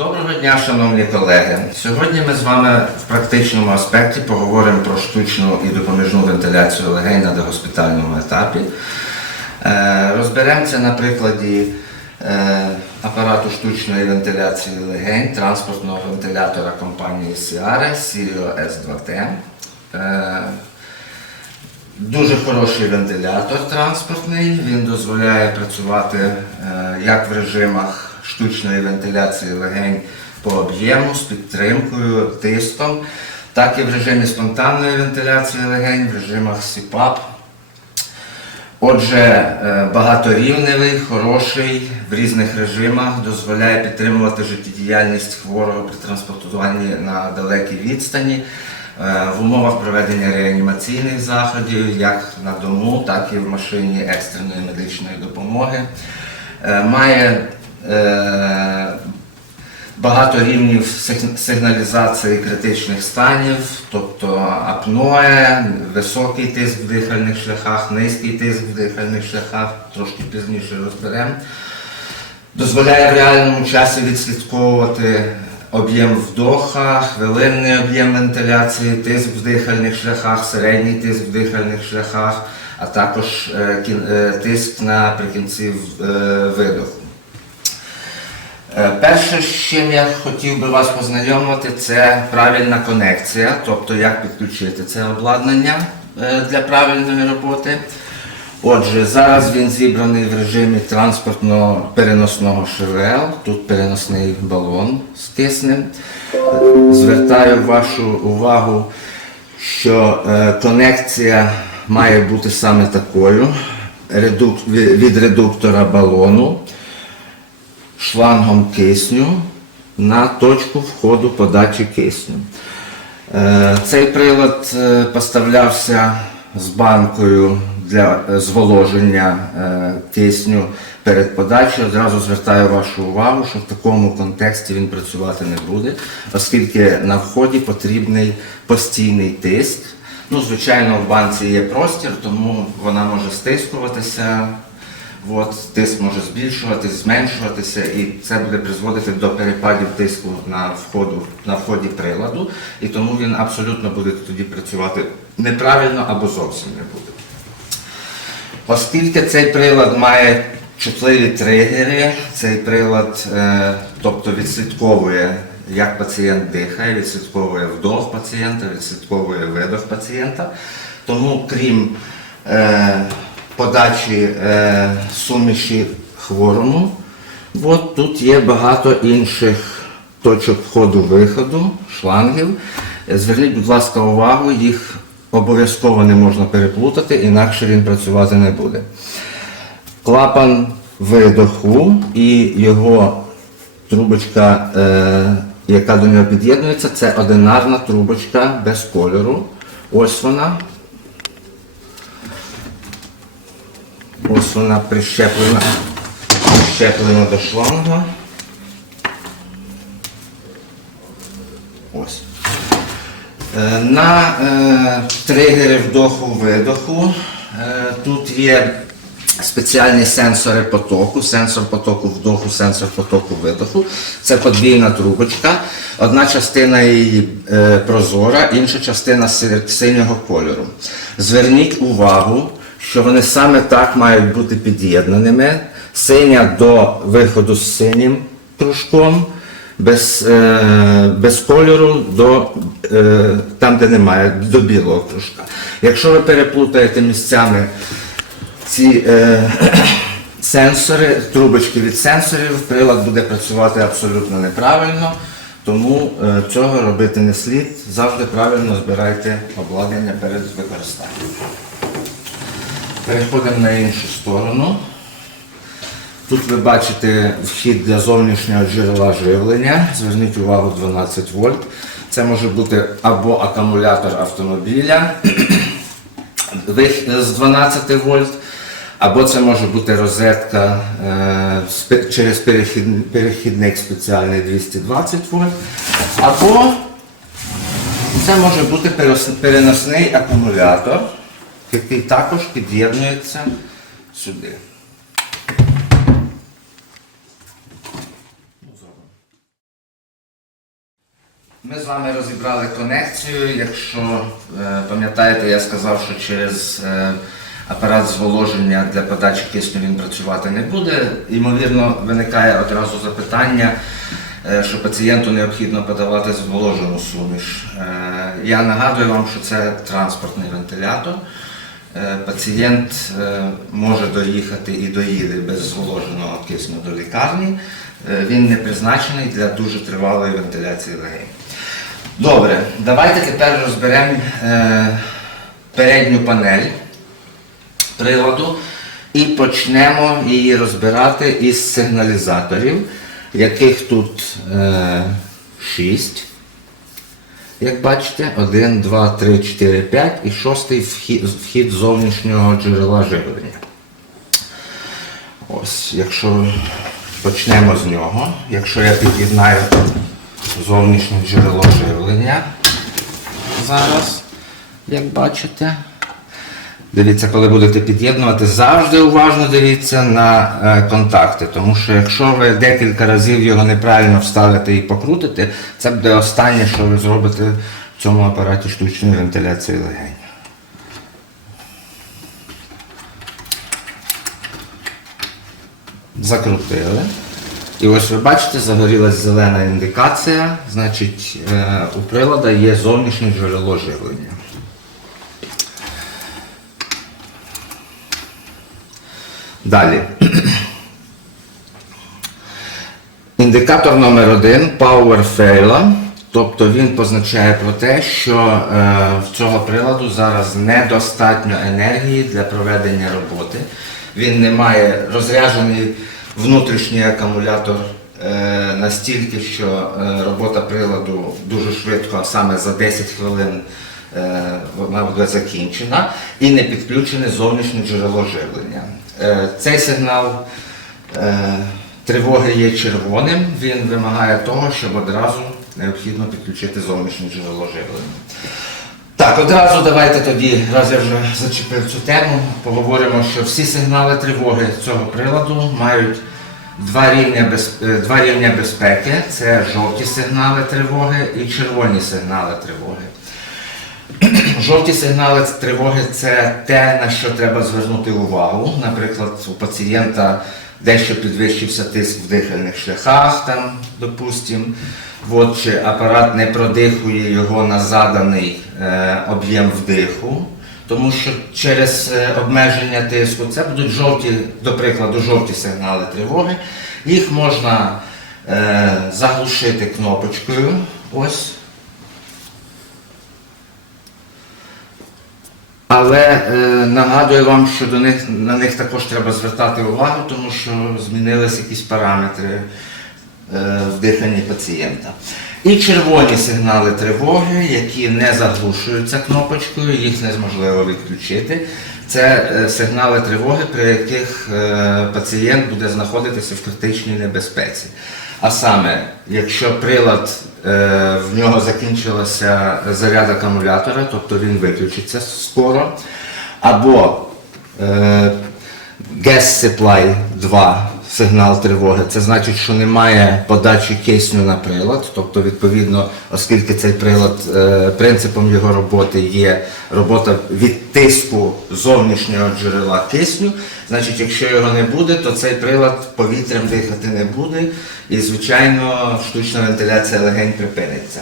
Доброго дня, шановні колеги. Сьогодні ми з вами в практичному аспекті поговоримо про штучну і допоміжну вентиляцію легень на догоспітальному етапі. Е, Розберемося на прикладі е, апарату штучної вентиляції легень транспортного вентилятора компанії Сіаре S2T. Е, Дуже хороший вентилятор транспортний. Він дозволяє працювати е, як в режимах штучної вентиляції легень по об'єму з підтримкою, тиском, так і в режимі спонтанної вентиляції легень, в режимах СІПАП. Отже, е, багаторівневий, хороший в різних режимах дозволяє підтримувати життєдіяльність хворого при транспортуванні на далекій відстані е, в умовах проведення реанімаційних заходів, як на дому, так і в машині екстреної медичної допомоги. Е, Має багато рівнів сигналізації критичних станів, тобто апноe, високий тиск в дихальних шляхах, низький тиск в дихальних шляхах, трошки пізніше розберемо. Дозволяє в реальному часі відслідковувати об'єм вдоха, хвилинний об'єм вентиляції, тиск в дихальних шляхах, середній тиск в дихальних шляхах, а також е, е, тиск наприкінці е, видоху. Е, Перше, з чим я хотів би вас познайомити, це правильна конекція, тобто як підключити це обладнання е, для правильної роботи. Отже, зараз він зібраний в режимі транспортного переносного ШВЛ. Тут переносний балон з киснем. Звертаю вашу увагу, що е, конекція має бути саме такою. Від редуктора балону шлангом кисню на точку входу подачі кисню. Е, Цей прилад е, поставлявся з банкою для е, зволоження кисню перед подачею. Одразу звертаю вашу увагу, що в такому контексті він працювати не буде, оскільки на вході потрібний постійний тиск. Ну, звичайно, в банці є простір, тому вона може стискуватися. От, тиск може збільшуватись, зменшуватися, і це буде призводити до перепадів тиску на, входу, на вході приладу, і тому він абсолютно буде тоді працювати неправильно або зовсім не буде. Оскільки цей прилад має чутливі тригери, цей прилад е, тобто відслідковує, як пацієнт дихає, відслідковує вдох пацієнта, відслідковує видох пацієнта. Тому крім е, подачі е, суміші хворому, от тут є багато інших точок входу-виходу, шлангів. Зверніть, будь ласка, увагу, їх обов'язково не можна переплутати, інакше він працювати не буде. Клапан видоху і його трубочка, е, яка до нього під'єднується, це одинарна трубочка без кольору. Ось вона. Ось вона прищеплена, прищеплена до шланга. Ось. Е, На е, тригери вдоху-видоху е, тут є спеціальні сенсори потоку, сенсор потоку вдоху, сенсор потоку видоху. Це подвійна трубочка. Одна частина її прозора, інша частина синього кольору. Зверніть увагу, що вони саме так мають бути під'єднаними. Синя до виходу з синім кружком без, е, без кольору до е, там, де немає, до білого кружка. Якщо ви переплутаєте місцями ці е, сенсори, трубочки від сенсорів, прилад буде працювати абсолютно неправильно, тому е, цього робити не слід. Завжди правильно збирайте обладнання перед використанням. Переходимо на іншу сторону. Тут ви бачите вхід для зовнішнього джерела живлення. Зверніть увагу 12 вольт. Це може бути або акумулятор автомобіля з 12 вольт, або це може бути розетка е, через перехідник спеціальний 220 вольт, або це може бути переносний акумулятор, який також під'єднується сюди. Ми з вами розібрали конекцію. Якщо е, пам'ятаєте, я сказав, що через е, апарат зволоження для подачі кисню він працювати не буде. Ймовірно, виникає одразу запитання, е, що пацієнту необхідно подавати зволожену суміш. Я нагадую вам, що це транспортний вентилятор. Е, Пацієнт е, може доїхати і доїде без зволоженого кисню до лікарні. Е, Він не призначений для дуже тривалої вентиляції легень. Добре, давайте тепер розберемо передню панель приладу і почнемо її розбирати із сигналізаторів, яких тут е, 6. Як бачите, 1, 2, 3, 4, 5 і шостий вхід, вхід зовнішнього джерела живлення. Ось, якщо почнемо з нього, якщо я під'єднаю зовнішнє джерело живлення зараз, як бачите. Дивіться, коли будете під'єднувати, завжди уважно дивіться на е, контакти, тому що якщо ви декілька разів його неправильно вставите і покрутите, це буде останнє, що ви зробите в цьому апараті штучної вентиляції легень. Закрутили. І ось ви бачите, загорілась зелена індикація, значить е, у прилада є зовнішнє джерело живлення. Далі. Індикатор номер один Power Fail, тобто він позначає про те, що е, в цього приладу зараз недостатньо енергії для проведення роботи. Він не має розряджений внутрішній акумулятор е, настільки, що е, робота приладу дуже швидко, а саме за 10 хвилин е, вона буде закінчена, і не підключене зовнішнє джерело живлення. Е, Цей сигнал е, тривоги є червоним, він вимагає того, щоб одразу необхідно підключити зовнішнє джерело живлення. Так, одразу давайте тоді, раз я вже зачепив цю тему, поговоримо, що всі сигнали тривоги цього приладу мають два рівня, без, е, два рівня безпеки. Це жовті сигнали тривоги і червоні сигнали тривоги. Жовті сигнали тривоги це те, на що треба звернути увагу. Наприклад, у пацієнта дещо підвищився тиск в дихальних шляхах, там, допустимо, чи апарат не продихує його на заданий е, об'єм вдиху. Тому що через е, обмеження тиску це будуть жовті, до прикладу, жовті сигнали тривоги. Їх можна е, заглушити кнопочкою. Ось. Але е, нагадую вам, що до них, на них також треба звертати увагу, тому що змінились якісь параметри е, в диханні пацієнта. І червоні сигнали тривоги, які не заглушуються кнопочкою, їх неможливо відключити. Це е, сигнали тривоги, при яких е, пацієнт буде знаходитися в критичній небезпеці. А саме, якщо прилад е, в нього закінчилася заряд акумулятора, тобто він виключиться скоро, або е, Gas Supply 2 сигнал тривоги. Це значить, що немає подачі кисню на прилад. Тобто, відповідно, оскільки цей прилад е, принципом його роботи є робота від тиску зовнішнього джерела кисню, значить, якщо його не буде, то цей прилад повітрям дихати не буде, і, звичайно, штучна вентиляція легень припиниться.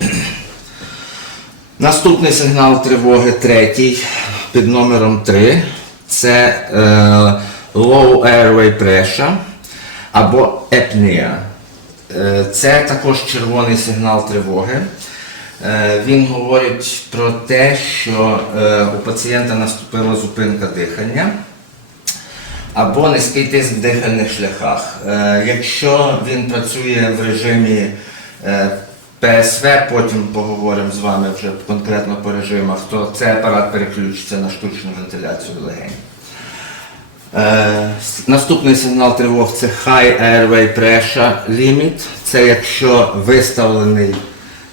Наступний сигнал тривоги третій під номером 3 це е, low airway pressure або apnea. Е, це також червоний сигнал тривоги. Е, він говорить про те, що е, у пацієнта наступила зупинка дихання або низький тиск в дихальних шляхах. Якщо він працює в режимі ПСВ, потім поговоримо з вами вже конкретно по режимах, то цей апарат переключиться на штучну вентиляцію легень. Е, Наступний сигнал тривог це High Airway Pressure Limit. Це якщо виставлений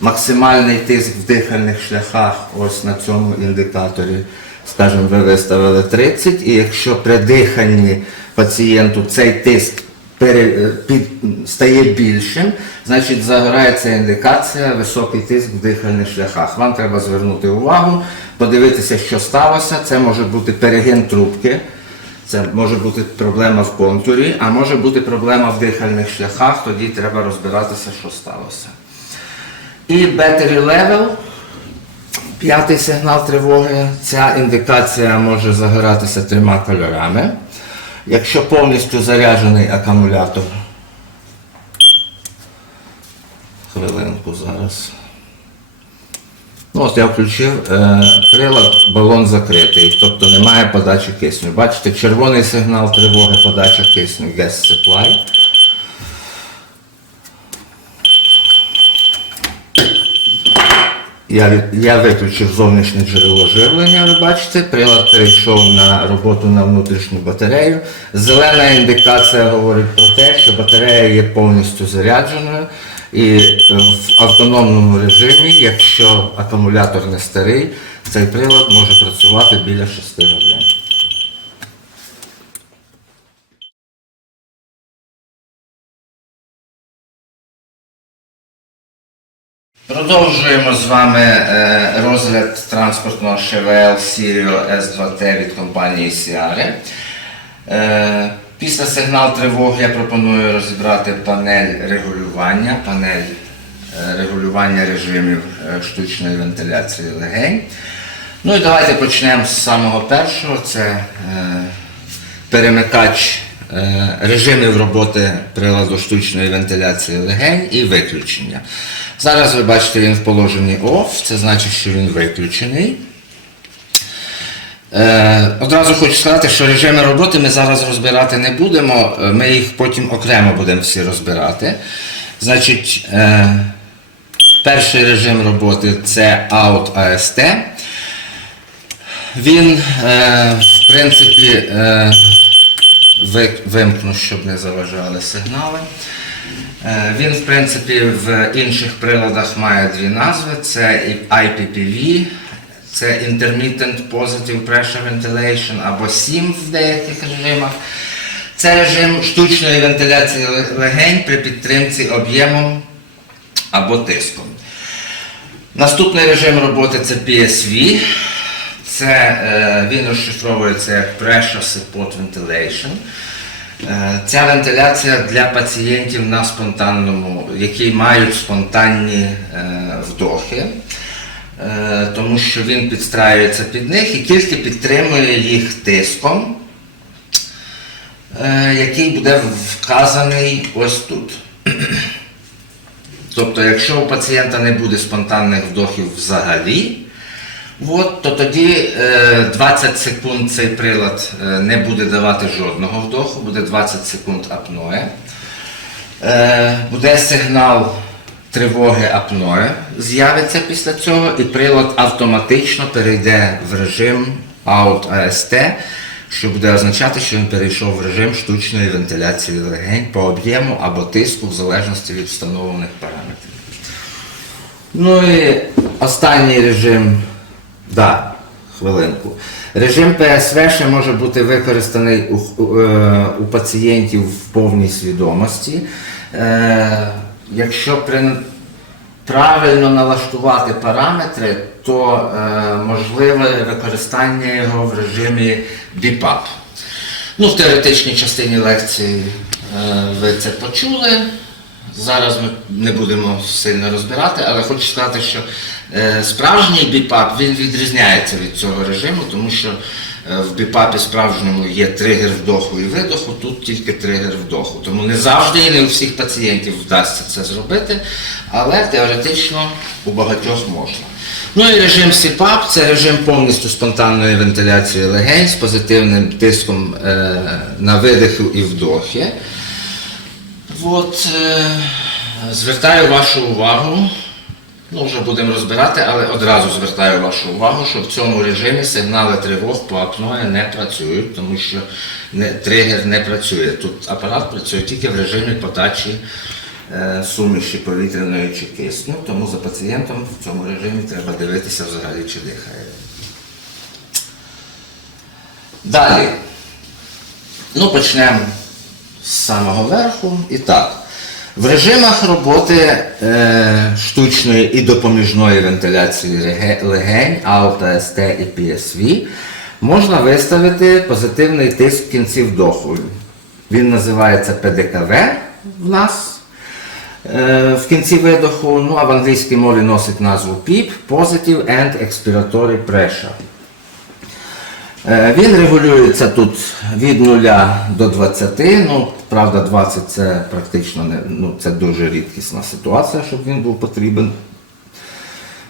максимальний тиск в дихальних шляхах, ось на цьому індикаторі, скажімо, ви виставили 30, і якщо при диханні пацієнту цей тиск стає більшим, значить загорається індикація високий тиск в дихальних шляхах. Вам треба звернути увагу, подивитися, що сталося. Це може бути перегин трубки, це може бути проблема в контурі, а може бути проблема в дихальних шляхах, тоді треба розбиратися, що сталося. І battery level, п'ятий сигнал тривоги. Ця індикація може загоратися трьома кольорами. Якщо повністю заряджений акумулятор, хвилинку зараз. От я включив е, прилад, балон закритий, тобто немає подачі кисню. Бачите, червоний сигнал тривоги, подача кисню, gas supply. Я, я виключив зовнішнє джерело живлення, ви бачите, прилад перейшов на роботу на внутрішню батарею. Зелена індикація говорить про те, що батарея є повністю зарядженою і е, в автономному режимі, якщо акумулятор не старий, цей прилад може працювати біля 6 годин. Продовжуємо з вами е, розгляд транспортного Chevelle Sirio S2T від компанії Sierra. Після сигнал тривоги я пропоную розібрати панель регулювання, панель е, регулювання режимів е, штучної вентиляції легень. Ну і давайте почнемо з самого першого. Це е, перемикач режимів роботи приладу штучної вентиляції легень і виключення. Зараз ви бачите, він в положенні OFF, це значить, що він виключений. Е, одразу хочу сказати, що режими роботи ми зараз розбирати не будемо, е, ми їх потім окремо будемо всі розбирати. Значить, е, перший режим роботи це Out AST. Він, в принципі, вимкну, щоб не заважали сигнали. Він, в принципі, в інших приладах має дві назви: це IPPV, це Intermittent Positive Pressure Ventilation або SIM в деяких режимах. Це режим штучної вентиляції легень при підтримці об'ємом або тиском. Наступний режим роботи це PSV. Це, е, він розшифровується як Pressure Support Ventilation. Е, Ця вентиляція для пацієнтів на спонтанному, які мають спонтанні е, вдохи, тому що він підстраюється під них і тільки підтримує їх тиском, е, який буде вказаний ось тут. Тобто, якщо у пацієнта не буде спонтанних вдохів взагалі, От, то тоді е, 20 секунд цей прилад е, не буде давати жодного вдоху, буде 20 секунд апноe. Е, буде сигнал тривоги апноe, з'явиться після цього, і прилад автоматично перейде в режим Out AST, що буде означати, що він перейшов в режим штучної вентиляції легень по об'єму або тиску в залежності від встановлених параметрів. Ну і останній режим, да, хвилинку. Режим ПСВ ще може бути використаний у, у, е, у пацієнтів в повній свідомості. Якщо правильно налаштувати параметри, то е, можливе використання його в режимі BIPAP. Ну, в теоретичній частині лекції е, ви це почули. Зараз ми не будемо сильно розбирати, але хочу сказати, що е, справжній біпап він відрізняється від цього режиму, тому що в біпапі справжньому є тригер вдоху і видоху, тут тільки тригер вдоху. Тому не завжди і не у всіх пацієнтів вдасться це зробити, але теоретично у багатьох можна. Ну і режим CPAP – це режим повністю спонтанної вентиляції легень з позитивним тиском е, на видихи і вдохи. От, е, звертаю вашу увагу, ну вже будемо розбирати, але одразу звертаю вашу увагу, що в цьому режимі сигнали тривог по апної не працюють, тому що не, тригер не працює. Тут апарат працює тільки в режимі подачі е, суміші повітряної чи кисню, тому за пацієнтом в цьому режимі треба дивитися взагалі, чи дихає. Далі. Ну, почнемо з самого верху. І так. В режимах роботи е, штучної і допоміжної вентиляції легень, Alta, СТ і PSV можна виставити позитивний тиск в кінці вдоху. Він називається ПДКВ в нас е, в кінці видоху, ну а в англійській мові носить назву PEEP – Positive and Expiratory Pressure. Е, Він регулюється тут від 0 до 20. Ну, правда, 20 це практично не, ну, це дуже рідкісна ситуація, щоб він був потрібен.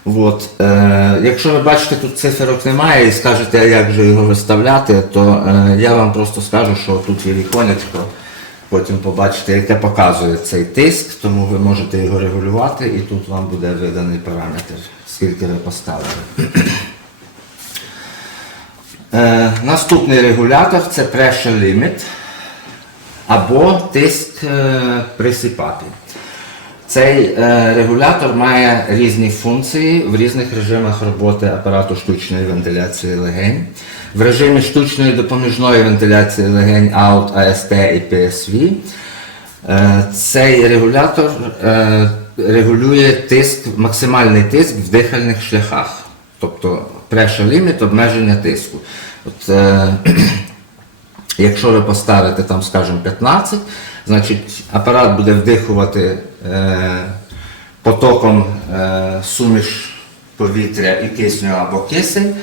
От. Е, якщо ви бачите, тут циферок немає і скажете, як же його виставляти, то е, я вам просто скажу, що тут є віконечко, потім побачите, яке показує цей тиск, тому ви можете його регулювати і тут вам буде виданий параметр, скільки ви поставили. Е, наступний регулятор це pressure limit або тиск е, при. Цей е, регулятор має різні функції в різних режимах роботи апарату штучної вентиляції легень. В режимі штучної допоміжної вентиляції легень AUT, AST і PSV е, цей регулятор регулює тиск, максимальний тиск в дихальних шляхах, тобто pressure limit обмеження тиску. От, е, Якщо ви поставите там, скажімо, 15, значить апарат буде вдихувати е, потоком е, суміш повітря і кисню або кисень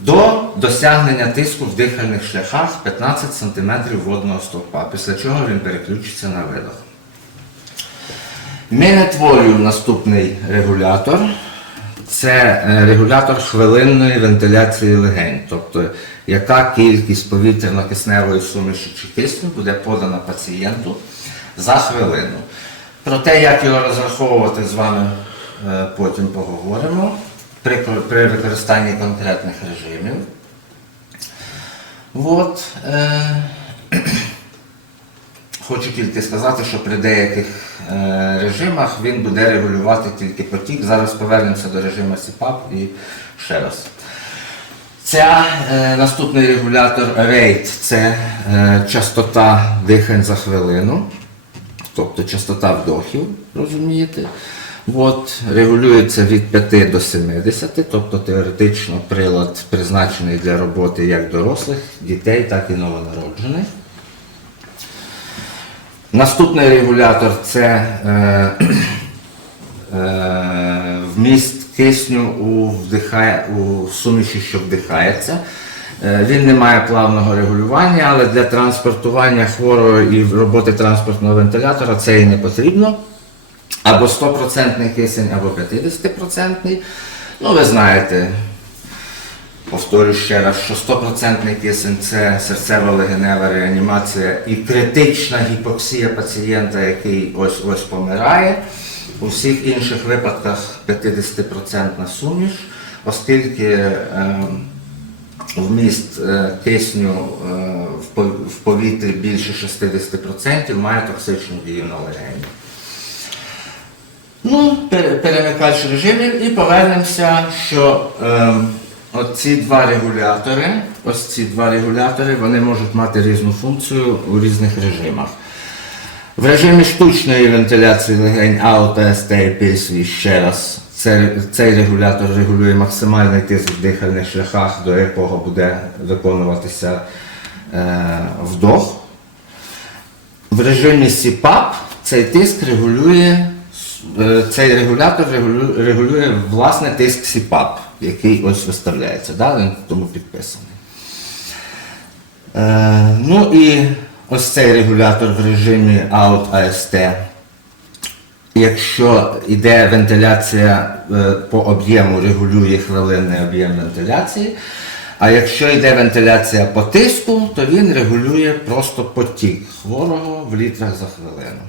до досягнення тиску в дихальних шляхах 15 см водного стовпа, після чого він переключиться на видох. Minute Volume наступний регулятор. Це е, регулятор хвилинної вентиляції легень, тобто яка кількість повітряно-кисневої суміші чи кисню буде подана пацієнту за хвилину. Про те, як його розраховувати, з вами е, потім поговоримо при, при використанні конкретних режимів. От, е, Хочу тільки сказати, що при деяких е, режимах він буде регулювати тільки потік. Зараз повернемося до режиму СІПАП і ще раз. Ця е, наступний регулятор rate це е, частота дихань за хвилину, тобто частота вдохів, розумієте. От, регулюється від 5 до 70, тобто теоретично прилад призначений для роботи як дорослих, дітей, так і новонароджених. Наступний регулятор це е, е, вміст кисню у, вдихає, у суміші, що вдихається. Е, він не має плавного регулювання, але для транспортування хворого і роботи транспортного вентилятора це і не потрібно. Або 100% кисень, або 50%. Ну, ви знаєте, Повторюю ще раз, що 100% кисень це серцево-легенева реанімація і критична гіпоксія пацієнта, який ось ось помирає. У всіх інших випадках 50% суміш, оскільки е, вміст е, кисню е, в повітрі більше 60% має токсичну дію на легені. Ну, пере- перемикач режимів і повернемося, що е, оці два регулятори, ось ці два регулятори, вони можуть мати різну функцію у різних режимах. В режимі штучної вентиляції легень ST і PSV ще раз. Цей регулятор регулює максимальний тиск в дихальних шляхах, до якого буде виконуватися е, вдох. В режимі CPAP цей тиск регулює, е, цей регулятор регулює, власне тиск CPAP, який ось виставляється, да? він тому підписаний. Е, ну і ось цей регулятор в режимі Out AST. Якщо йде вентиляція е, по об'єму, регулює хвилинний об'єм вентиляції. А якщо йде вентиляція по тиску, то він регулює просто потік хворого в літрах за хвилину.